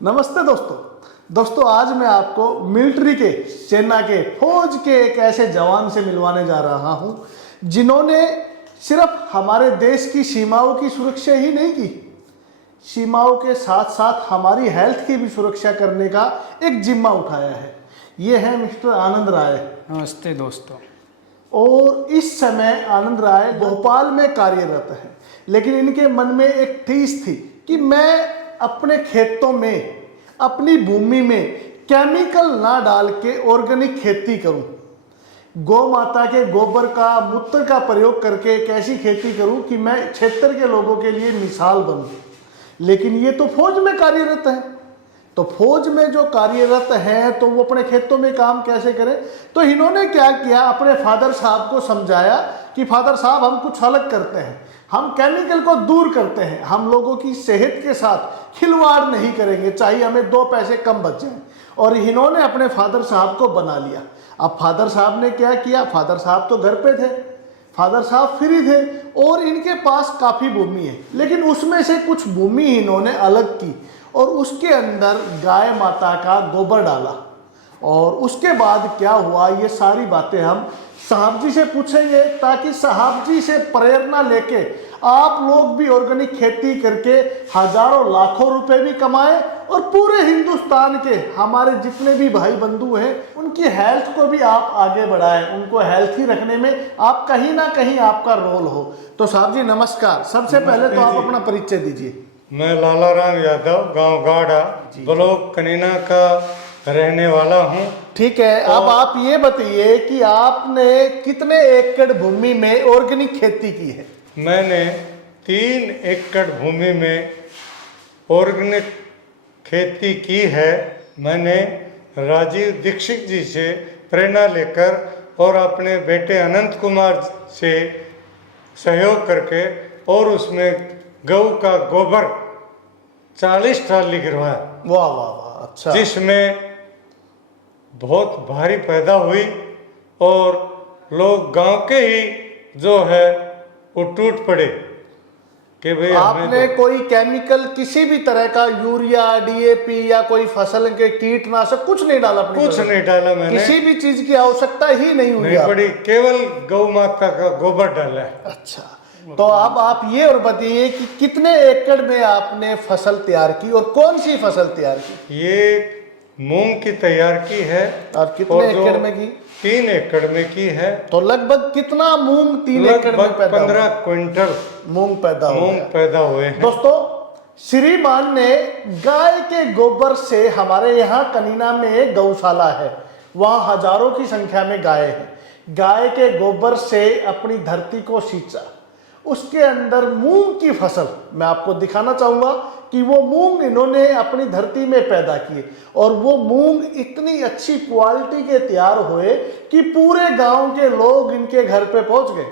नमस्ते दोस्तों आज मैं आपको मिलिट्री के सेना के फौज के एक ऐसे जवान से मिलवाने जा रहा हूं जिन्होंने सिर्फ हमारे देश की सीमाओं की सुरक्षा ही नहीं की, सीमाओं के साथ साथ हमारी हेल्थ की भी सुरक्षा करने का एक जिम्मा उठाया है। ये है मिस्टर आनंद राय। नमस्ते दोस्तों। और इस समय आनंद राय भोपाल में कार्यरत है, लेकिन इनके मन में एक ठेस थी कि मैं अपने खेतों में, अपनी भूमि में केमिकल ना डाल के ऑर्गेनिक खेती करूं, गौ माता के गोबर का, मूत्र का प्रयोग करके एक ऐसी खेती करूं कि मैं क्षेत्र के लोगों के लिए मिसाल बनूं। लेकिन ये तो फौज में कार्यरत है, तो फौज में जो कार्यरत हैं तो वो अपने खेतों में काम कैसे करें। तो इन्होंने क्या किया, अपने फादर साहब को समझाया कि फादर साहब हम कुछ अलग करते हैं, हम केमिकल को दूर करते हैं, हम लोगों की सेहत के साथ खिलवाड़ नहीं करेंगे, चाहे हमें 2 पैसे कम बच जाएं। और इन्होंने अपने फादर साहब को बना लिया। अब फादर साहब ने क्या किया, फादर साहब तो घर पे थे, फादर साहब फ्री थे और इनके पास काफ़ी भूमि है, लेकिन उसमें से कुछ भूमि इन्होंने अलग की और उसके अंदर गाय माता का गोबर डाला। और उसके बाद क्या हुआ, ये सारी बातें हम साहब जी से पूछेंगे, ताकि साहब जी से प्रेरणा लेके आप लोग भी ऑर्गेनिक खेती करके हजारों लाखों रुपए भी कमाएं और पूरे हिंदुस्तान के हमारे जितने भी भाई बंधु हैं उनकी हेल्थ को भी आप आगे बढ़ाएं, उनको हेल्थी रखने में आप कहीं ना कहीं आपका रोल हो। तो साहब जी नमस्कार। सबसे पहले तो आप अपना परिचय दीजिए। मैं लाला राम यादव, गांव गाड़ा, ब्लॉक कनीना का रहने वाला हूं। ठीक है, अब आप ये बताइए कि आपने कितने एकड़ भूमि में ऑर्गेनिक खेती की है। मैंने 3 एकड़ भूमि में ऑर्गेनिक खेती की है। मैंने राजीव दीक्षित जी से प्रेरणा लेकर और अपने बेटे अनंत कुमार से सहयोग करके और उसमें गऊ का गोबर 40 ट्राली गिरवाया। वाह वाह वाह, अच्छा। जिसमें बहुत भारी पैदा हुई और लोग गांव के ही जो है वो टूट पड़े कि भाई आपने कोई केमिकल किसी भी तरह का यूरिया, डीएपी या कोई फसल के कीटनाशक कुछ नहीं डाला? कुछ नहीं डाला मैंने, किसी भी चीज की आवश्यकता ही नहीं हुई पड़ी, केवल गौ माता का गोबर डाला है। अच्छा, तो अब आप ये और बताइए कि कितने एकड़ में आपने फसल तैयार की और कौन सी फसल तैयार की? ये मूंग की तैयार की है। और कितने एकड़ में की? 3 एकड़ में की है। तो लगभग कितना मूंग 3 एकड़ में पैदा? 15 क्विंटल मूंग पैदा हुए हैं। दोस्तों, श्रीमान ने गाय के गोबर से, हमारे यहाँ कनीना में एक गौशाला है, वहाँ हजारों की संख्या में गाय है, गाय के गोबर से अपनी धरती को सींचा, उसके अंदर मूंग की फसल मैं आपको दिखाना चाहूंगा कि वो मूंग इन्होंने अपनी धरती में पैदा किए और वो मूंग इतनी अच्छी क्वालिटी के तैयार हुए कि पूरे गांव के लोग इनके घर पे पहुंच गए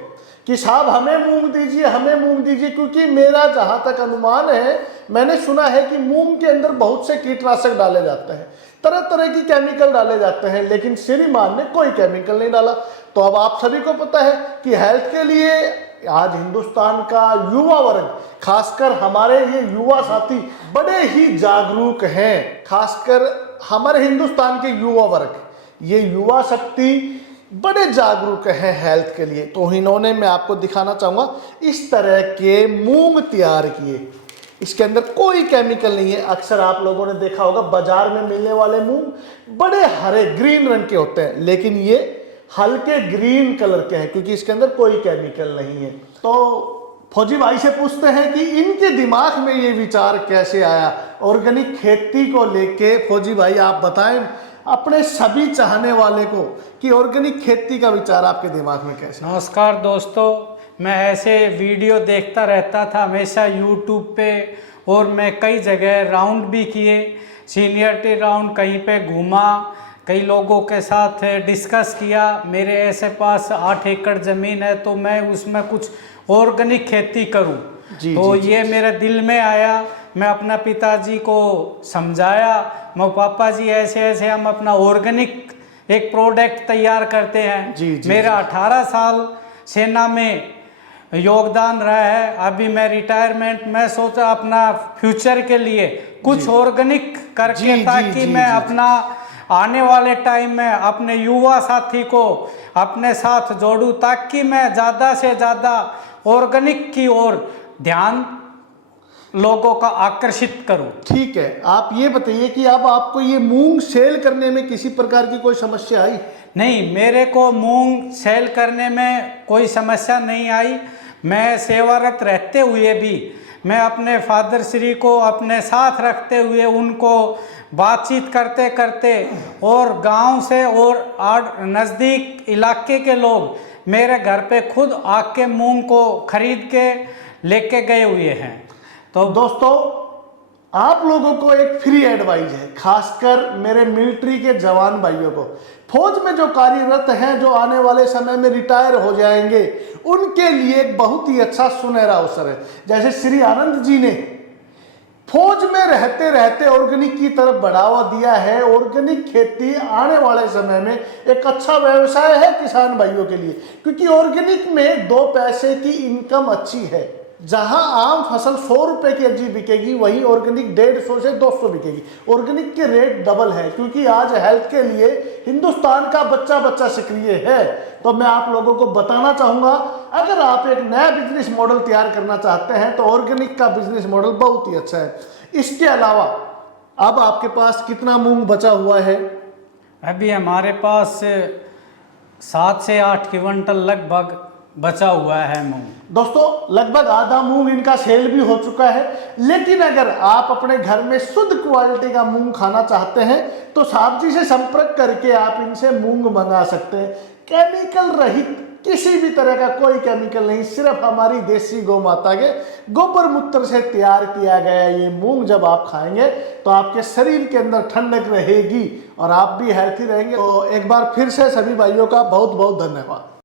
कि साहब हमें मूंग दीजिए, हमें मूंग दीजिए। क्योंकि मेरा जहां तक अनुमान है, मैंने सुना है कि मूंग के अंदर बहुत से कीटनाशक डाले जाते हैं, तरह तरह की केमिकल डाले जाते हैं, लेकिन श्रीमान ने कोई केमिकल नहीं डाला। तो अब आप सभी को पता है कि हेल्थ के लिए आज हिंदुस्तान का युवा वर्ग, खासकर हमारे ये युवा साथी बड़े ही जागरूक हैं। खासकर हमारे हिंदुस्तान के युवा वर्ग, ये युवा शक्ति बड़े जागरूक हैं हेल्थ के लिए। तो इन्होंने, मैं आपको दिखाना चाहूँगा, इस तरह के मूंग तैयार किए, इसके अंदर कोई केमिकल नहीं है। अक्सर आप लोगों ने देखा होगा बाजार में मिलने वाले मूंग बड़े हरे ग्रीन रंग के होते हैं, लेकिन ये हल्के ग्रीन कलर के हैं क्योंकि इसके अंदर कोई केमिकल नहीं है। तो फौजी भाई से पूछते हैं कि इनके दिमाग में ये विचार कैसे आया ऑर्गेनिक खेती को लेके। फौजी भाई आप बताएं अपने सभी चाहने वाले को कि ऑर्गेनिक खेती का विचार आपके दिमाग में कैसे? नमस्कार दोस्तों, मैं ऐसे वीडियो देखता रहता था हमेशा यूट्यूब पे, और मैं कई जगह राउंड भी किए, सीनियरिटी राउंड, कहीं पे घूमा, कई लोगों के साथ डिस्कस किया। मेरे ऐसे पास 8 एकड़ ज़मीन है, तो मैं उसमें कुछ ऑर्गेनिक खेती करूं। तो ये मेरे दिल में आया। मैं अपना पिताजी को समझाया, मैं पापा जी ऐसे ऐसे हम अपना ऑर्गेनिक एक प्रोडक्ट तैयार करते हैं। मेरा 18 साल सेना में योगदान रहा है। अभी मैं रिटायरमेंट, मैं सोचा अपना फ्यूचर के लिए कुछ ऑर्गेनिक करके, जी, ताकि जी, मैं जी। अपना आने वाले टाइम में अपने युवा साथी को अपने साथ जोड़ूं, ताकि मैं ज़्यादा से ज़्यादा ऑर्गेनिक की ओर ध्यान लोगों का आकर्षित करूं। ठीक है, आप ये बताइए कि अब आपको ये मूंग सेल करने में किसी प्रकार की कोई समस्या आई? नहीं, मेरे को मूंग सेल करने में कोई समस्या नहीं आई। मैं सेवारत रहते हुए भी मैं अपने फादर श्री को अपने साथ रखते हुए उनको बातचीत करते करते और गांव से और नज़दीक इलाके के लोग मेरे घर पे खुद आके मूंग को खरीद के लेके गए हुए हैं। तो दोस्तों, आप लोगों को एक फ्री एडवाइस है, खासकर मेरे मिलिट्री के जवान भाइयों को, फौज में जो कार्यरत हैं, जो आने वाले समय में रिटायर हो जाएंगे, उनके लिए एक बहुत ही अच्छा सुनहरा अवसर है। जैसे श्री आनंद जी ने फौज में रहते रहते ऑर्गेनिक की तरफ बढ़ावा दिया है। ऑर्गेनिक खेती आने वाले समय में एक अच्छा व्यवसाय है किसान भाइयों के लिए, क्योंकि ऑर्गेनिक में 2 पैसे की इनकम अच्छी है। जहां आम फसल 100 रुपए केजी बिकेगी, वहीं ऑर्गेनिक 150 से 200 बिकेगी। ऑर्गेनिक के रेट डबल है, क्योंकि आज हेल्थ के लिए हिंदुस्तान का बच्चा बच्चा सक्रिय है। तो मैं आप लोगों को बताना चाहूंगा, अगर आप एक नया बिजनेस मॉडल तैयार करना चाहते हैं तो ऑर्गेनिक का बिजनेस मॉडल बहुत ही अच्छा है। इसके अलावा अब आपके पास कितना मूंग बचा हुआ है? अभी हमारे पास 7 से 8 क्विंटल लगभग बचा हुआ है मूंग। दोस्तों, लगभग आधा मूंग इनका सेल भी हो चुका है। लेकिन अगर आप अपने घर में शुद्ध क्वालिटी का मूंग खाना चाहते हैं तो साहब जी से संपर्क करके आप इनसे मूंग मंगा सकते हैं। केमिकल रहित, किसी भी तरह का कोई केमिकल नहीं, सिर्फ हमारी देसी गौ माता के गोबर मूत्र से तैयार किया गया ये मूंग जब आप खाएंगे तो आपके शरीर के अंदर ठंडक रहेगी और आप भी हेल्थी रहेंगे। तो एक बार फिर से सभी भाइयों का बहुत बहुत धन्यवाद।